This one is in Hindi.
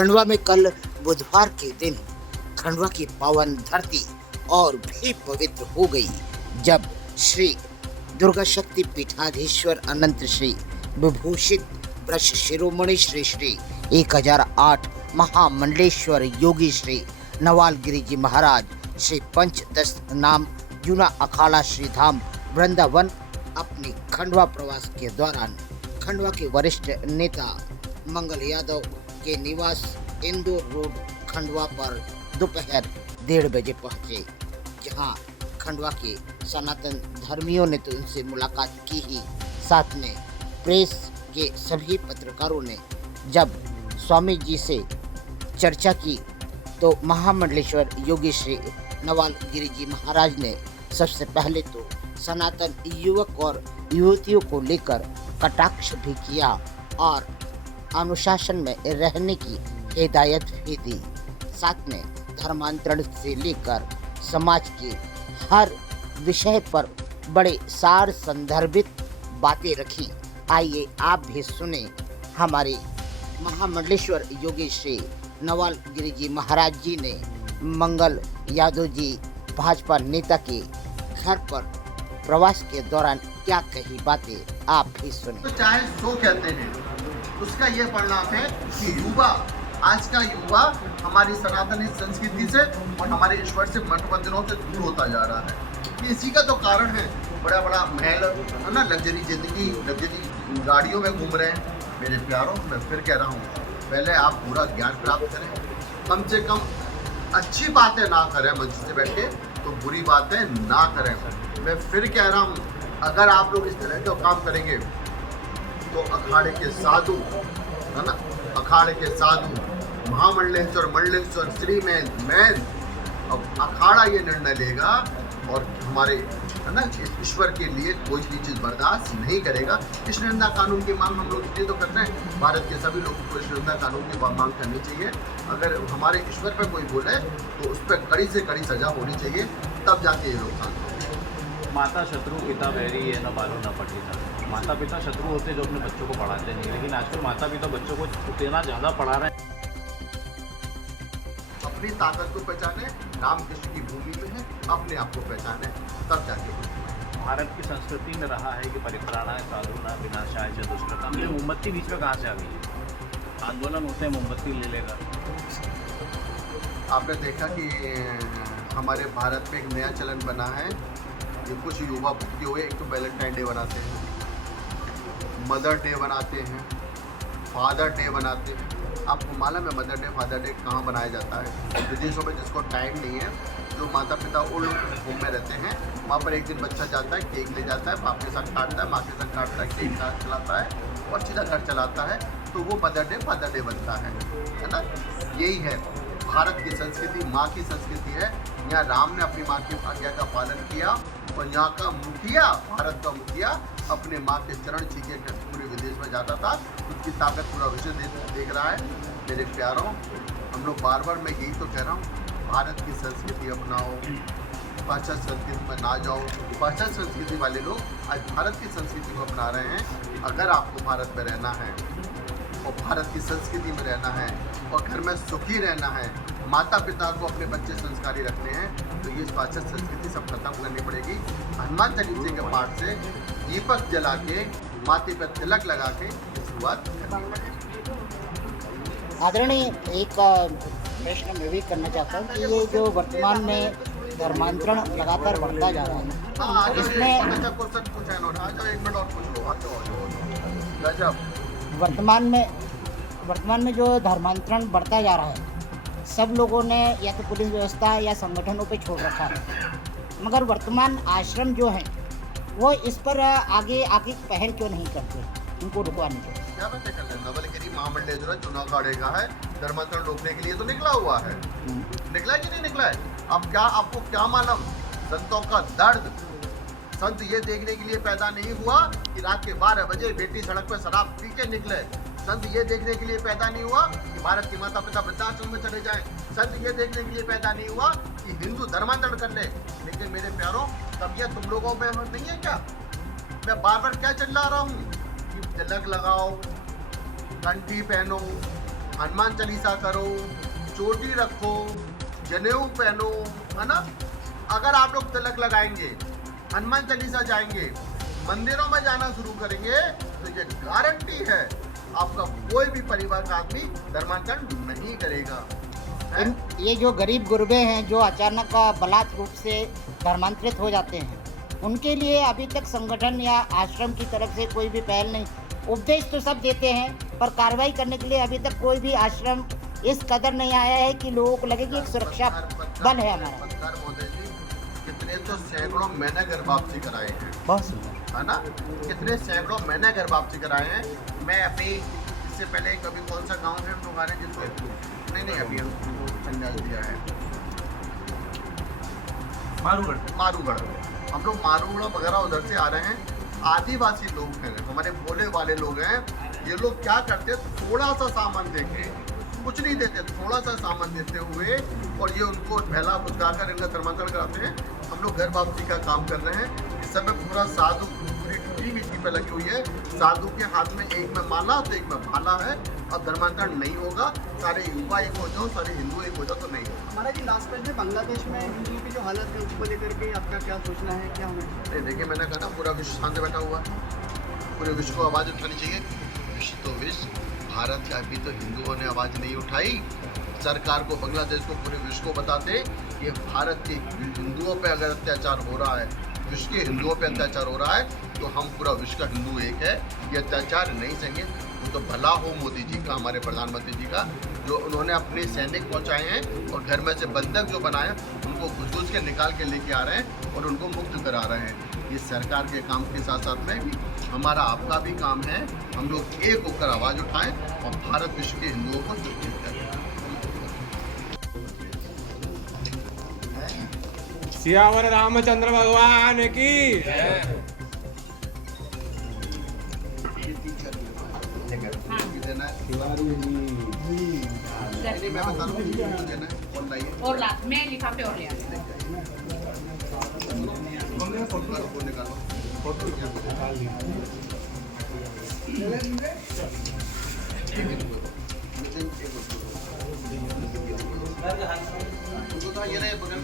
खंडवा में कल बुधवार के दिन खंडवा की पावन धरती और भी पवित्र हो गई, जब श्री दुर्गा शक्ति पीठाधीश्वर अनंत श्री विभूषित ब्रश शिरोमणि श्री श्री 1008 महामंडलेश्वर योगी श्री नवाल गिरी जी महाराज श्री पंचदश नाम जूना अखाड़ा श्री धाम वृंदावन अपने खंडवा प्रवास के दौरान खंडवा के वरिष्ठ नेता मंगल यादव के निवास इंदौर रोड खंडवा पर दोपहर 1:30 बजे पहुंचे, जहां खंडवा के सनातन धर्मियों ने तो उनसे मुलाकात की ही, साथ में प्रेस के सभी पत्रकारों ने जब स्वामी जी से चर्चा की तो महामंडलेश्वर योगी श्री नवाल गिरी जी महाराज ने सबसे पहले तो सनातन युवक और युवतियों को लेकर कटाक्ष भी किया और अनुशासन में रहने की हिदायत भी दी। साथ में धर्मांतरण से लेकर समाज के हर विषय पर बड़े सार संदर्भित बातें रखी। आइए आप भी सुने हमारे महामंडलेश्वर योगी श्री नवाल गिरी जी महाराज जी ने मंगल यादव जी भाजपा नेता के घर पर प्रवास के दौरान क्या कही बातें, आप भी सुने। तो चाहे सो कहते हैं, उसका ये परिणाम है कि युवा, आज का युवा हमारी सनातनी संस्कृति से और हमारे ईश्वर से मंदिरों से दूर होता जा रहा है। इसी का तो कारण है। बड़ा बड़ा महल है ना, लग्जरी जिंदगी, लग्जरी गाड़ियों में घूम रहे हैं। मेरे प्यारों, मैं फिर कह रहा हूँ, पहले आप पूरा ज्ञान प्राप्त करें, कम से कम अच्छी बातें ना करें, मंच से बैठ के तो बुरी बातें ना करें। मैं फिर कह रहा हूँ, अगर आप लोग इस तरह का काम करेंगे तो अखाड़े के साधु, है ना, अखाड़े के साधु महामंडलेश्वर मंडलेश्वर श्री मैन अब अखाड़ा ये निर्णय लेगा और हमारे, है ना, ईश्वर के लिए कोई भी चीज़ बर्दाश्त नहीं करेगा। इस निंदा कानून की मांग हम लोग इसलिए तो करते हैं, भारत के सभी लोगों को इस निंदा कानून की मांग करनी चाहिए। अगर हमारे ईश्वर पर कोई बोले तो उस पर कड़ी से कड़ी सजा होनी चाहिए, तब जाके ये लोग शांत होंगे। माता शत्रु पिता वैरी है, न बालो न पठिता। माता पिता शत्रु होते जो अपने बच्चों को पढ़ाते नहीं, लेकिन आजकल माता पिता बच्चों को उतना ज़्यादा पढ़ा रहे हैं। अपनी ताकत को पहचाने, रामकृष्ण की भूमि में है, अपने आप को पहचाने, तब जाके। भारत की संस्कृति में रहा है कि परित्राणाय साधूनां विनाशाय च दुष्कृतां। ये मोमबत्ती बीच में कहाँ से आ गई है? आंदोलन होते हैं, मोमबत्ती ले लेगा। आपने देखा कि हमारे भारत में एक नया चलन बना है, ये कुछ युवा भूखे हुए एक तो वैलेंटाइन डे बनाते हैं, मदर डे बनाते हैं, फादर डे बनाते हैं। आपको मालूम है मदर डे फादर डे कहाँ बनाया जाता है? विदेशों में, जिसको टाइम नहीं है, जो माता पिता ओल्ड होम में रहते हैं, वहाँ पर एक दिन बच्चा जाता है, केक ले जाता है, बाप के साथ काटता है, माँ के साथ काटता है, केक साथ चलाता है और सीधा घर चलाता है, तो वो मदर डे फादर डे बनता है ना। यही है भारत की संस्कृति, माँ की संस्कृति है। यहाँ राम ने अपनी माँ की आज्ञा का पालन किया और यहाँ का मुखिया, भारत का मुखिया अपने माँ के चरण छीके कर पूरे विदेश में जाता था। उसकी ताकत पूरा विश्व देख रहा है। मेरे प्यारों, हम लोग बार बार, मैं यही तो कह रहा हूँ, भारत की संस्कृति अपनाओ, पाश्चात्य संस्कृति में ना जाओ। पाश्चात्य संस्कृति वाले लोग आज भारत की संस्कृति को अपना रहे हैं। अगर आपको भारत में रहना है और भारत की संस्कृति में रहना है और घर में सुखी रहना है, माता पिता को अपने बच्चे संस्कारी रखने हैं, तो ये पाश्चात्य संस्कृति सब खत्म करनी पड़ेगी। हनुमान चालीसा के पाठ से दीपक जला के, माथे पर तिलक लगा के शुरुआत करनी पड़ेगी। आदरणीय, एक प्रश्न मैं भी करना चाहता हूँ कि ये जो वर्तमान में धर्मांतरण लगातार बढ़ता जा रहा है, इसमें वर्तमान में जो धर्मांतरण बढ़ता जा रहा है, सब लोगों ने या तो पुलिस व्यवस्था या संगठनों पे छोड़ रखा है, मगर वर्तमान आश्रम जो है वो इस पर आगे पहल क्यों नहीं करते इनको रुकवाने के? क्या बातें कर रहे हैं? नवलगिरी महामंडलेश्वर चुनाव अखाड़े का है, धर्मांतरण रोकने के लिए तो निकला हुआ है। निकला है कि नहीं निकला है? अब क्या, आपको क्या मालूम संतों का दर्द? संत ये देखने के लिए पैदा नहीं हुआ कि रात के 12 बजे बेटी सड़क पर शराब पी के निकले। संत ये देखने के लिए पैदा नहीं हुआ कि भारत के माता पिता वृद्धाश्रम में चले जाएं। संत ये देखने के लिए पैदा नहीं हुआ कि हिंदू धर्मांतरण कर ले। लेकिन मेरे प्यारों, तब यह तुम लोगों में नहीं है क्या? मैं बार बार क्या चिल्ला रहा हूँ कि तिलक लगाओ, कंठी पहनो, हनुमान चालीसा करो, चोटी रखो, जनेऊ पहनो, है ना। अगर आप लोग तिलक लगाएंगे, हनुमान चालीसा जाएंगे, मंदिरों में जाना शुरू करेंगे, तो ये गारंटी है आपका कोई भी परिवार का आदमी धर्मांतरण नहीं करेगा। ये जो गरीब गुरबे हैं जो अचानक बलात् रूप से धर्मांतरित हो जाते हैं, उनके लिए अभी तक संगठन या आश्रम की तरफ से कोई भी पहल नहीं। उपदेश तो सब देते हैं, पर कार्रवाई करने के लिए अभी तक कोई भी आश्रम इस कदर नहीं आया है कि लोगों को लगे कि एक सुरक्षा बल है हमारा। कितने तो सैकड़ों मैंने घर वापसी कराए हैं, बहुत सुंदर, है ना। कितने सैकड़ों मैंने घर वापसी कराए हैं। मैं अभी इससे पहले कभी कौन सा गांव है हम लोग आ रहे हैं जिसको नहीं अभी हमको संन्यास दिया है, मारूगढ़। हम लोग मारूगढ़ वगैरह उधर से आ रहे हैं। आदिवासी लोग हैं, हमारे भोले वाले लोग हैं। ये लोग क्या करते, थोड़ा सा सामान देके, कुछ नहीं देते, थोड़ा सा सामान देते हुए और ये उनको भैला बुझा कर इनका धर्मांतरण कराते हैं। हम लोग घर वापसी का काम कर रहे हैं। इस समय पूरा साधु, पूरी टीम इसी पे लगी हुई है। साधु के हाथ में एक में माला तो एक में भाला है। अब धर्मांतरण नहीं होगा, सारे युवा एक हो जाओ, सारे हिंदू एक हो जाओ तो नहीं होगा। हमारा जी लास्ट में बांग्लादेश में हिंदुओं की जो हालत है उसको लेकर के आपका क्या सोचना है, क्या होना चाहिए? देखिए, मैंने कहा ना पूरा विश्व शांत बैठा हुआ है, पूरे विश्व को आवाज़ उठानी चाहिए। विश्व तो विश्व, भारत का अभी तो हिंदुओं ने आवाज़ नहीं उठाई। सरकार को, बांग्लादेश को, पूरे विश्व को बताते ये भारत के हिंदुओं पे अगर अत्याचार हो रहा है, विश्व के हिंदुओं पे अत्याचार हो रहा है, तो हम पूरा विश्व का हिंदू एक है, ये अत्याचार नहीं सहेंगे। तो भला हो मोदी जी का, हमारे प्रधानमंत्री जी का, जो उन्होंने अपने सैनिक पहुंचाए हैं और घर में से बंधक जो बनाए उनको घुस के निकाल के लेके आ रहे हैं और उनको मुक्त करा रहे हैं। ये सरकार के काम के साथ साथ में भी हमारा आपका भी काम है। हम लोग एक होकर आवाज़ उठाएं और भारत विश्व के हिंदुओं को सुरक्षित करें। सियावर रामचंद्र भगवान की। देना है, मैं बता दूँ देना है और लाइए और ला मैं लिफाफे और ले आया। फोटो निकालो, फोटो ये रहे।